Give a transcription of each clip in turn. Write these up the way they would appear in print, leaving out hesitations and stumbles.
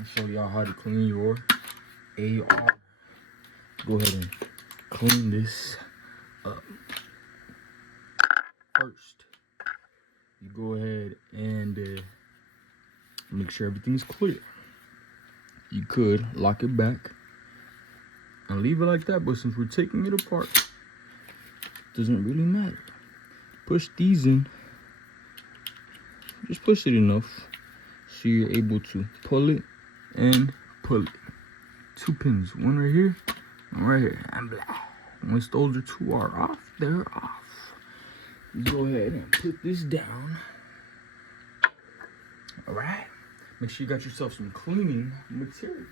gonna show y'all how to clean your AR. Go ahead and clean this up. First, you go ahead and make sure everything's clear. You could lock it back and leave it like that, but since we're taking it apart, it doesn't really matter. Push these in. Just push it enough so you're able to pull it and pull it. 2 pins, one right here, one right here, and blah. Once those two are off, they're off. You go ahead and put this down. All right. Make sure you got yourself some cleaning material.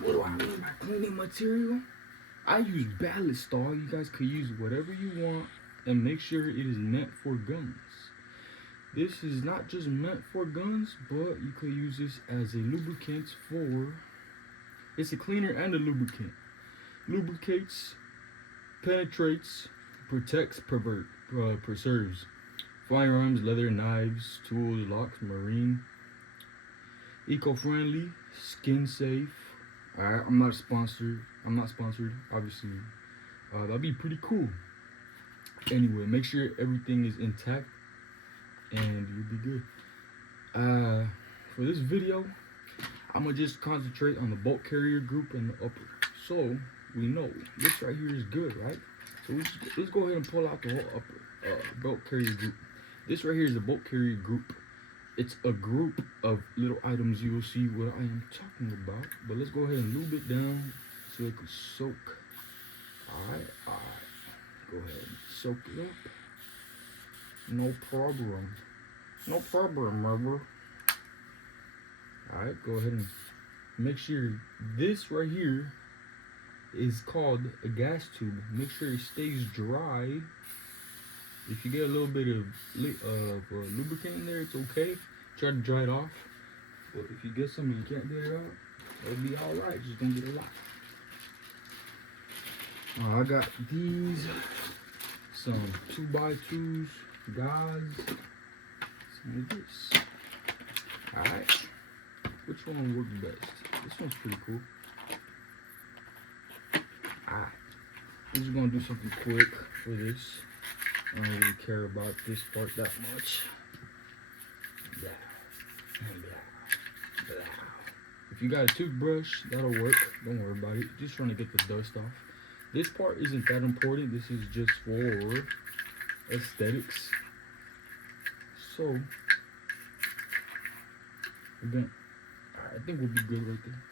What do I mean by cleaning material? I use Ballistol. You guys could use whatever you want, and make sure it is meant for guns. This is not just meant for guns, but you could use this as a lubricant for... It's a cleaner and a lubricant. Lubricates, penetrates, protects, preserves. Firearms, leather, knives, tools, locks, marine. Eco-friendly, skin safe. Alright, I'm not sponsored, obviously. That'd be pretty cool. Anyway, make sure everything is intact and you'll be good. For this video, I'm gonna just concentrate on the bolt carrier group and the upper. So we know this right here is good, right? So let's go ahead and pull out the whole upper bolt carrier group. This right here is the bolt carrier group. It's a group of little items. You will see what I am talking about. But let's go ahead and lube it down so it can soak. Alright. Go ahead and soak it up. No problem. No problem, rubber. Alright, go ahead and make sure this right here is called a gas tube. Make sure it stays dry. If you get a little bit of lubricant in there, it's okay. Try to dry it off. But if you get some and you can't get it out, it'll be alright. Just don't get a lot. I got these, some 2x2s, guys. Some of this. Alright. Which one works best? This one's pretty cool. Alright. I'm just gonna do something quick for this. I don't really care about this part that much. Blah. Blah. Blah. If you got a toothbrush, that'll work. Don't worry about it. Just trying to get the dust off. This part isn't that important. This is just for aesthetics. So, again, I think we'll be good right there.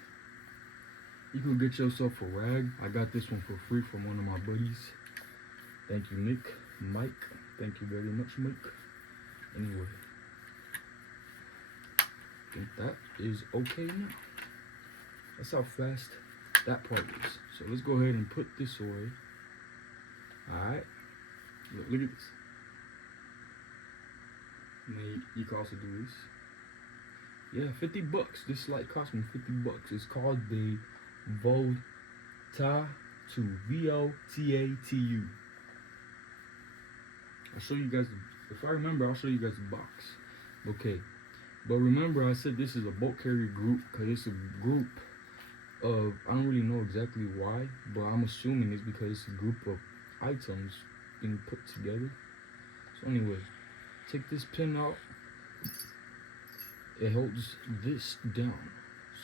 You can get yourself a rag. I got this one for free from one of my buddies. Thank you, Mike. Thank you very much, Mike. Anyway, I think that is okay now. That's how fast that part is. So let's go ahead and put this away. Alright. Look at this. You can also do this. Yeah, 50 bucks. This light cost me 50 bucks. It's called the Votatu. Votatu. I'll show you guys, if I remember, I'll show you guys the box. Okay. But remember, I said this is a bolt carrier group because it's a group of, I don't really know exactly why, but I'm assuming it's because it's a group of items being put together. So anyway, take this pin out. It holds this down.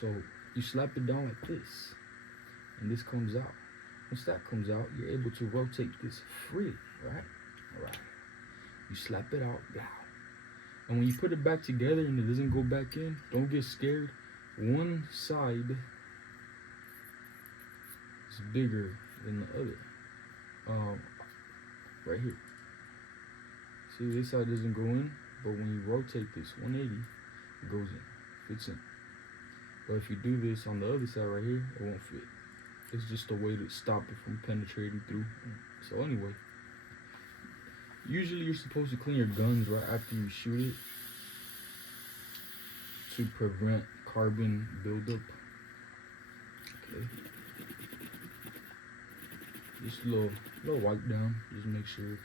So you slap it down like this, and this comes out. Once that comes out, you're able to rotate this freely, right? Alright. You slap it out, blah. And when you put it back together and it doesn't go back in, don't get scared. One side is bigger than the other. Right here. See, this side doesn't go in, but when you rotate this 180, it goes in, fits in. But if you do this on the other side right here, it won't fit. It's just a way to stop it from penetrating through. So anyway, usually you're supposed to clean your guns right after you shoot it to prevent carbon buildup. Okay. Just a little wipe down. Just make sure.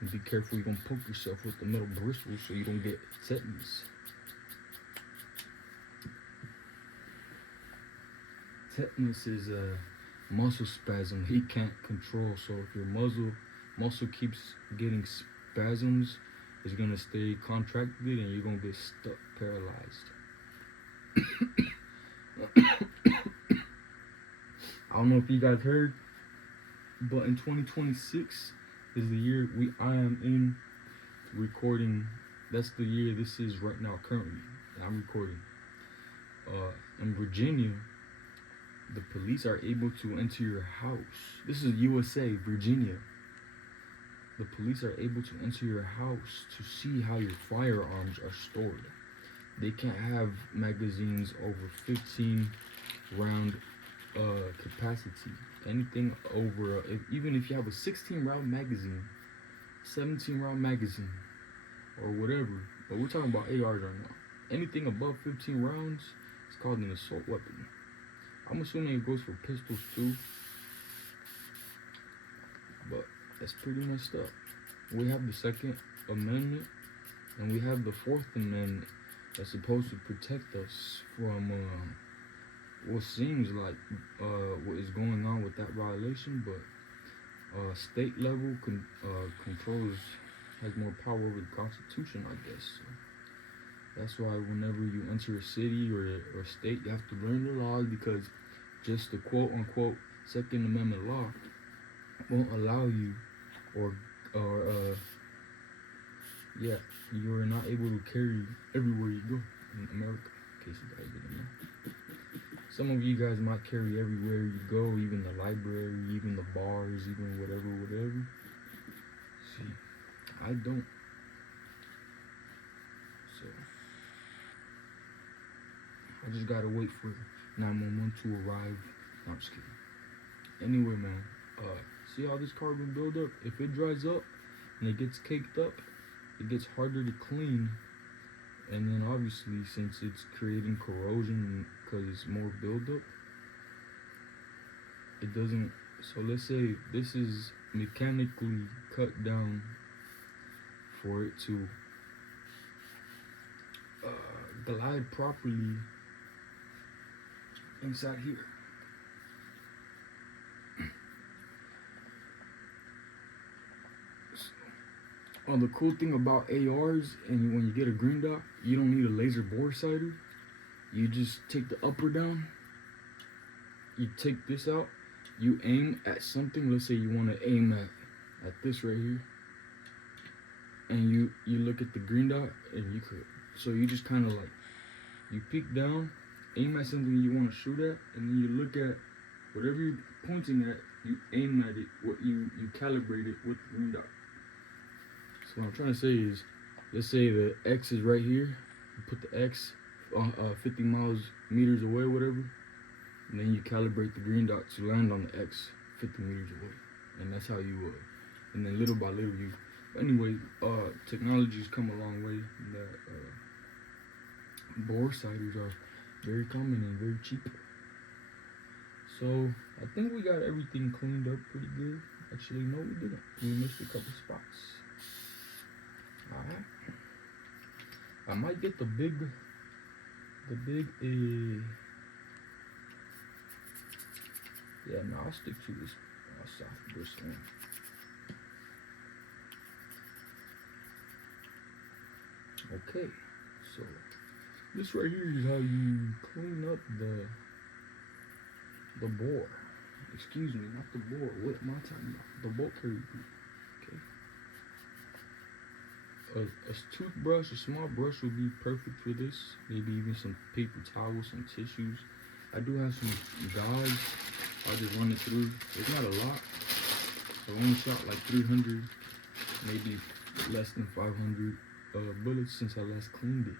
And be careful, you're gonna poke yourself with the metal bristles so you don't get tetanus. tetanus is a muscle spasm he can't control. So if your muscle keeps getting spasms, it's gonna stay contracted and you're gonna get stuck, paralyzed. I don't know if you guys heard, but in 2026 is the year I am in recording. That's the year this is right now currently. I'm recording. In Virginia, the police are able to enter your house. This is USA, Virginia. The police are able to enter your house to see how your firearms are stored. They can't have magazines over 15 round capacity. Anything over, even if you have a 16 round magazine, 17 round magazine, or whatever. But we're talking about ARs right now. Anything above 15 rounds is called an assault weapon. I'm assuming it goes for pistols too. But that's pretty messed up. We have the Second Amendment and we have the Fourth Amendment that's supposed to protect us from what seems like what is going on with that violation, but state level controls has more power over the Constitution, I guess. So that's why whenever you enter a city or state, you have to learn the laws, because just the quote unquote Second Amendment law won't allow you, or yeah, you are not able to carry everywhere you go in America, in case you guys didn't know. Some of you guys might carry everywhere you go, even the library, even the bars, even whatever. See, I don't. So, I just gotta wait for 911 to arrive. No, I'm just kidding. Anyway, man, see how this carbon buildup? If it dries up and it gets caked up, it gets harder to clean. And then obviously, since it's creating corrosion because it's more buildup, it doesn't. So let's say this is mechanically cut down for it to glide properly inside here. Oh, the cool thing about ARs, and when you get a green dot, you don't need a laser bore sighter. You just take the upper down. You take this out. You aim at something. Let's say you want to aim at this right here, and you look at the green dot, and you could. So you just kind of like, you peek down, aim at something you want to shoot at, and then you look at whatever you're pointing at. You aim at it. What you calibrate it with the green dot. So what I'm trying to say is, let's say the X is right here. You put the X 50 meters away, whatever. And then you calibrate the green dot to land on the X 50 meters away. And that's how you and then little by little you. Anyway, technology's come a long way. That bore sighters are very common and very cheap. So I think we got everything cleaned up pretty good. Actually, no, we didn't. We missed a couple spots. Alright. I might get the big yeah, no, I'll stick to this soft burst one. Okay, so this right here is how you clean up the bore. Excuse me, not the bore. What am I talking about? The bolt carrier group. Okay. A toothbrush, a small brush would be perfect for this. Maybe even some paper towels, some tissues. I do have some gauze. I'll just run it through. It's not a lot. I only shot like 300, maybe less than 500 bullets since I last cleaned it.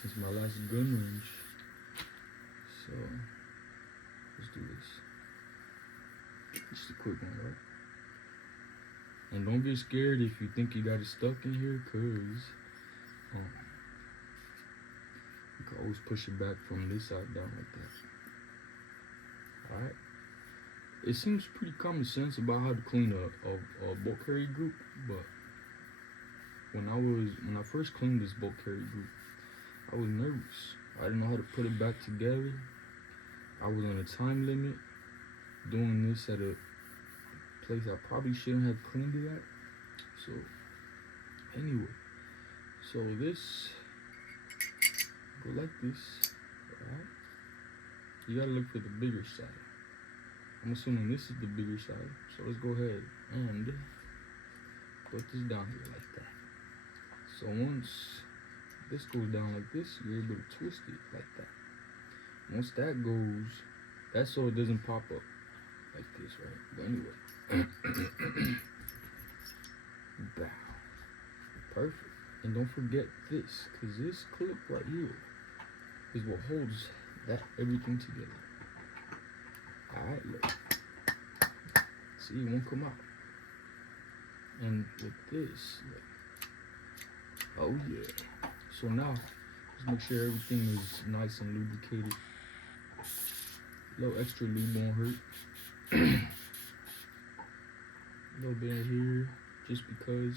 Since my last gun range. So, let's do this. Just a quick one, right? And don't get scared if you think you got it stuck in here, cause you can always push it back from this side down like that. Alright. It seems pretty common sense about how to clean a bolt carrier group, but when I first cleaned this bolt carrier group, I was nervous. I didn't know how to put it back together. I was on a time limit doing this at a place I probably shouldn't have cleaned it at. So anyway, so this go like this. Alright. You gotta look for the bigger side. I'm assuming this is the bigger side. So let's go ahead and put this down here like that. So once this goes down like this, you're able to twist it like that. Once that goes, that's so it doesn't pop up like this, right? But anyway. Bow. Perfect. And don't forget this, because this clip right here is what holds that everything together. Alright, look. See, it won't come out. And with this, look. Oh yeah. So now, just make sure everything is nice and lubricated. A little extra lube won't hurt. A little bit in here, just because.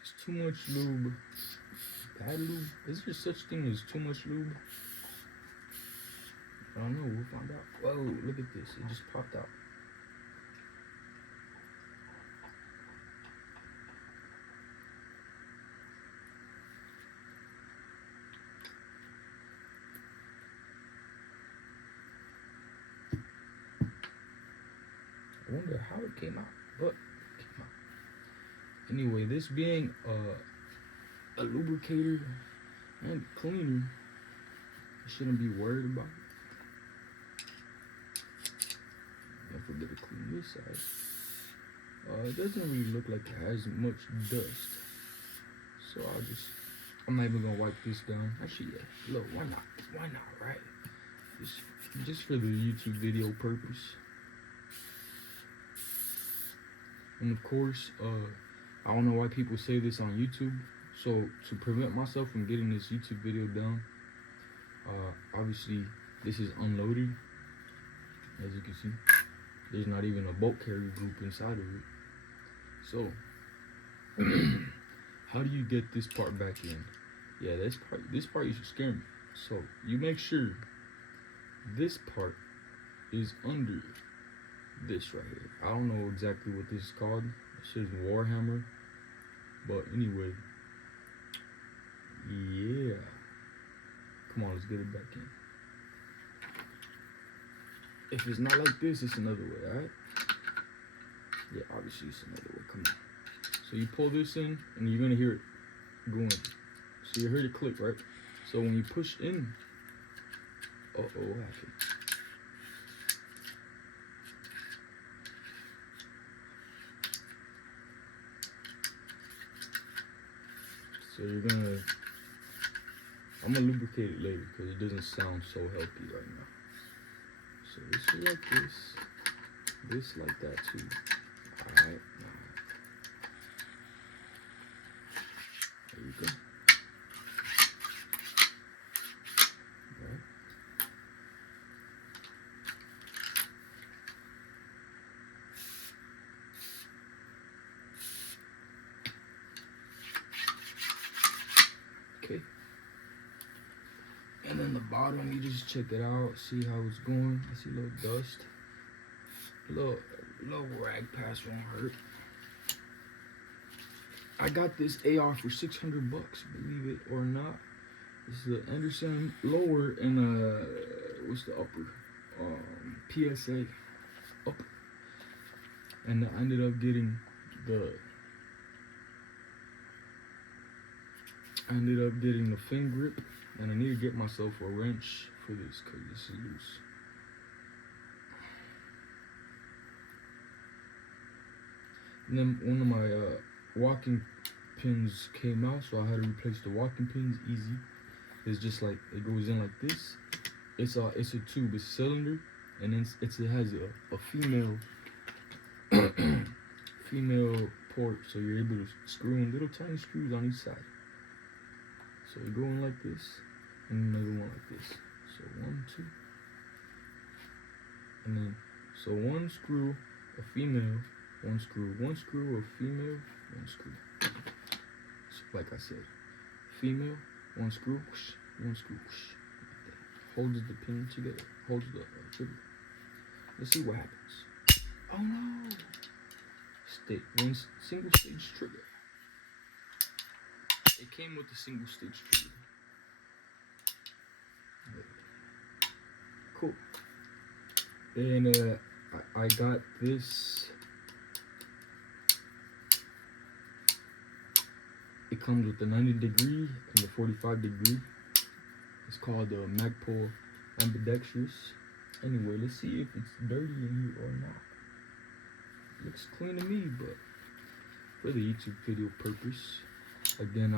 It's too much lube. Bad lube? Is there such thing as too much lube? I don't know, we'll find out. Whoa, look at this, it just popped out. I wonder how it came out, but it came out. Anyway, this being a lubricator and cleaner, I shouldn't be worried about it. Don't forget to clean this side. It doesn't really look like it has much dust, so I'm not even gonna wipe this down. Actually, yeah, look, why not? Why not, right? Just for the YouTube video purpose. And of course, I don't know why people say this on YouTube. So to prevent myself from getting this YouTube video down, obviously this is unloaded. As you can see, there's not even a bolt carrier group inside of it. So how do you get this part back in? Yeah, this part used to scare me. So you make sure this part is under this right here. I don't know exactly what this is called. It says Warhammer. But anyway, yeah. Come on, let's get it back in. If it's not like this, it's another way, alright? Yeah, obviously it's another way. Come on. So you pull this in, and you're gonna hear it going. So you heard it click, right? So when you push in, what happened? So I'm gonna lubricate it later because it doesn't sound so healthy right now. So this is like this like that too. Alright, there you go. Right. Okay. And then the bottom, you just check it out, see how it's going. I see a little dust. Little rag pass won't hurt. I got this AR for $600, believe it or not. This is the Anderson lower and what's the upper? PSA upper. And I ended up getting the fin grip, and I need to get myself a wrench for this because this is loose. And then one of my walking pins came out, so I had to replace the walking pins. Easy. It's just like it goes in like this. It's a tube, it's a cylinder, and then it has a female port, so you're able to screw in little tiny screws on each side. So you go in like this, and another one like this. So 1, 2, and then so one screw, a female, one screw, a female, one screw. So like I said, female, One screw, one screw. Holds the pin together. Holds the trigger. Let's see what happens. Oh no! One single stage trigger. It came with a single stage trigger. Cool. And I got this. It comes with the 90 degree and the 45 degree. It's called the Magpul ambidextrous. Anyway, let's see if it's dirty in here or not. Looks clean to me, but for the YouTube video purpose, again,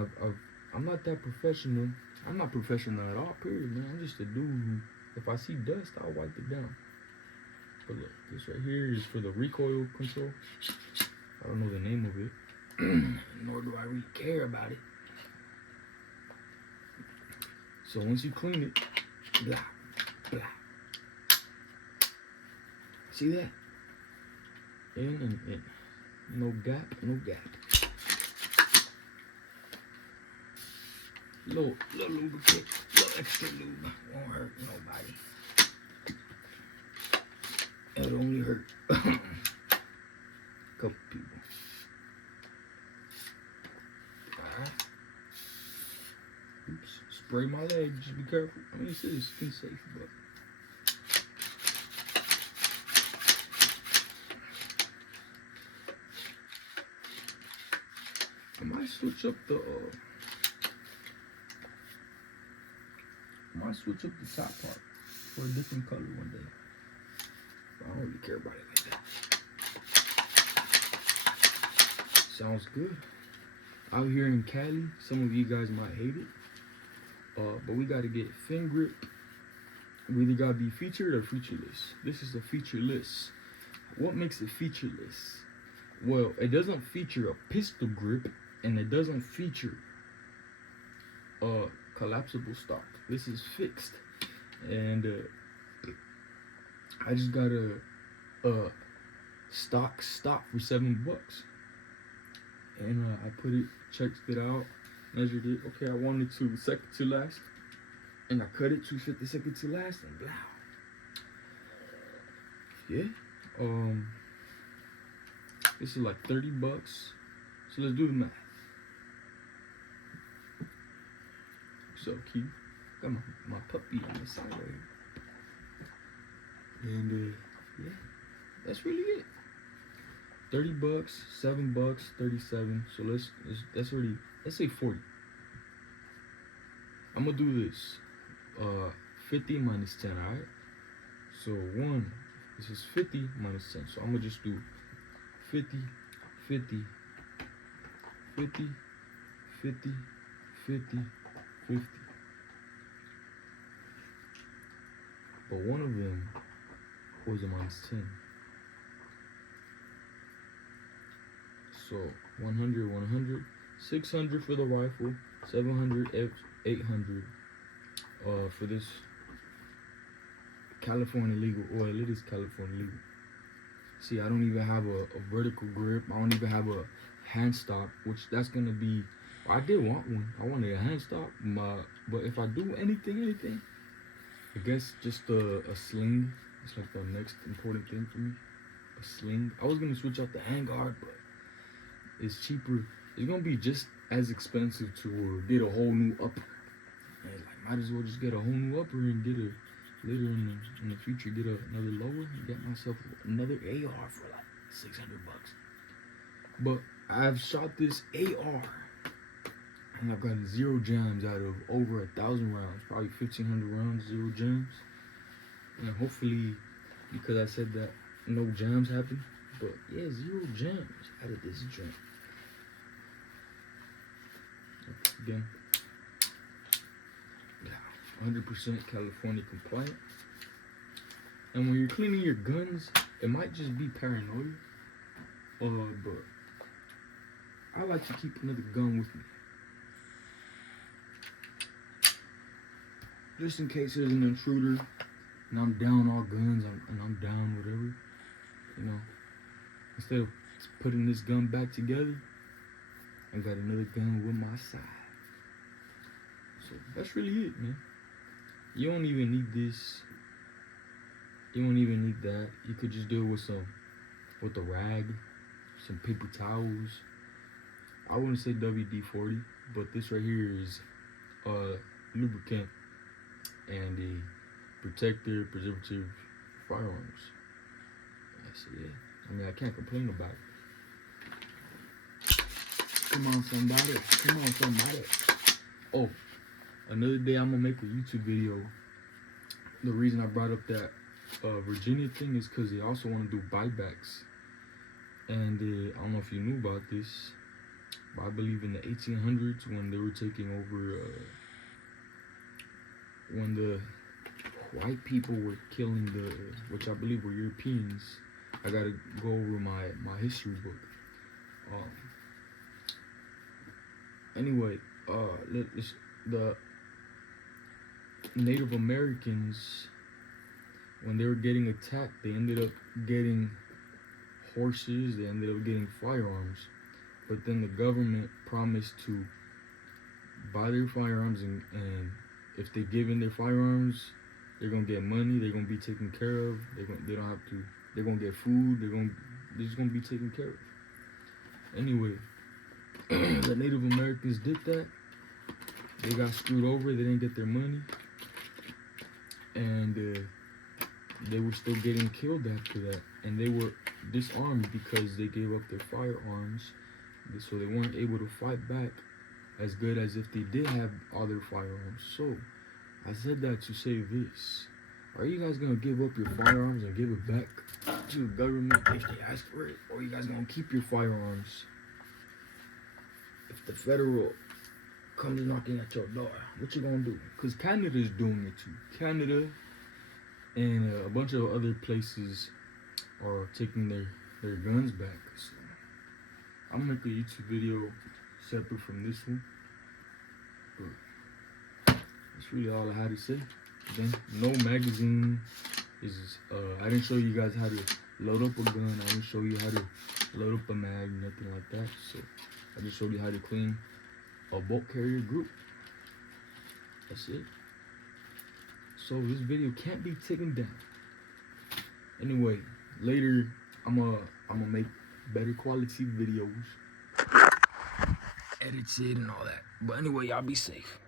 I'm not that professional. I'm not professional at all, period, man. I'm just a dude who, if I see dust, I'll wipe it down. But look, this right here is for the recoil control. I don't know the name of it, nor do I really care about it. So once you clean it, blah, blah. See that? In and in. No gap, no gap. Little lubricant, little extra lube. Won't hurt nobody. It'll only hurt couple people. Alright. Oops. Spray my leg, just be careful. I mean, it says skin safe, but I might switch up the top part for a different color one day. But I don't really care about it like that. Sounds good. Out here in Cali, some of you guys might hate it. But we gotta get fin grip. We either gotta be featured or featureless. This is a featureless. What makes it featureless? Well, it doesn't feature a pistol grip, and it doesn't feature a collapsible stock. This is fixed, and I just got a stock stop for $7, and I put it, checked it out, measured it. Okay, I wanted to second to last, and I cut it 250 second to last, and blah. Yeah. This is like $30. So let's do the math. So cute. Got my puppy on the side right here. And yeah, that's really it. $30, $7, 37. So let's already, let's say 40. I'm gonna do this. 50 minus 10, alright? So this is 50 minus 10. So I'm gonna just do 50, 50, 50, 50, 50, 50. But one of them was a minus 10. So 100, 100, 600 for the rifle, 700, 800 for this California legal oil. It is California legal. See, I don't even have a vertical grip. I don't even have a hand stop, which that's gonna be. I did want one. I wanted a hand stop. But if I do anything, I guess just a sling. It's like the next important thing for me. A sling. I was gonna switch out the handguard, but it's cheaper. It's gonna be just as expensive to get a whole new upper. And like, might as well just get a whole new upper and get a later in the future get another lower and get myself another AR for like $600. But I've shot this AR and I've gotten 0 jams out of over 1,000 rounds, probably 1,500 rounds, 0 jams. And hopefully, because I said that no jams happen, but yeah, 0 jams out of this joint. Again, 100% California compliant. And when you're cleaning your guns, it might just be paranoia, but I like to keep another gun with me, just in case there's an intruder and I'm down all guns and I'm down whatever, you know. Instead of putting this gun back together, I got another gun with my side. So that's really it, man. You don't even need this. You don't even need that. You could just do it with a rag, some paper towels. I wouldn't say WD-40, but this right here is lubricant and a protector, preservative, firearms. That's it. I mean, I can't complain about it. Come on, somebody. Come on, somebody. Oh, another day I'm gonna make a YouTube video. The reason I brought up that Virginia thing is because they also want to do buybacks. And I don't know if you knew about this, but I believe in the 1800s when they were taking over, when the white people were killing which I believe were Europeans. I gotta go over my history book. Anyway, the Native Americans, when they were getting attacked, they ended up getting horses, they ended up getting firearms. But then the government promised to buy their firearms, and if they give in their firearms, they're gonna get money, they're gonna be taken care of, they don't have to, they're gonna get food, they're just gonna be taken care of. Anyway, the Native Americans did that. They got screwed over, they didn't get their money, and they were still getting killed after that, and they were disarmed because they gave up their firearms, so they weren't able to fight back as good as if they did have other firearms. So I said that to say this: are you guys gonna give up your firearms and give it back to the government if they ask for it, or are you guys gonna keep your firearms if the federal comes knocking at your door? What you gonna do? Because Canada's doing it too. Canada and a bunch of other places are taking their guns back. So I'm gonna make a YouTube video separate from this one, but that's really all I had to say. Then no magazine is I didn't show you guys how to load up a gun. I didn't show you how to load up a mag, nothing like that. So I just showed you how to clean a bolt carrier group. That's it. So this video can't be taken down. Anyway, later I'm gonna make better quality videos, edited and all that. But anyway, y'all be safe.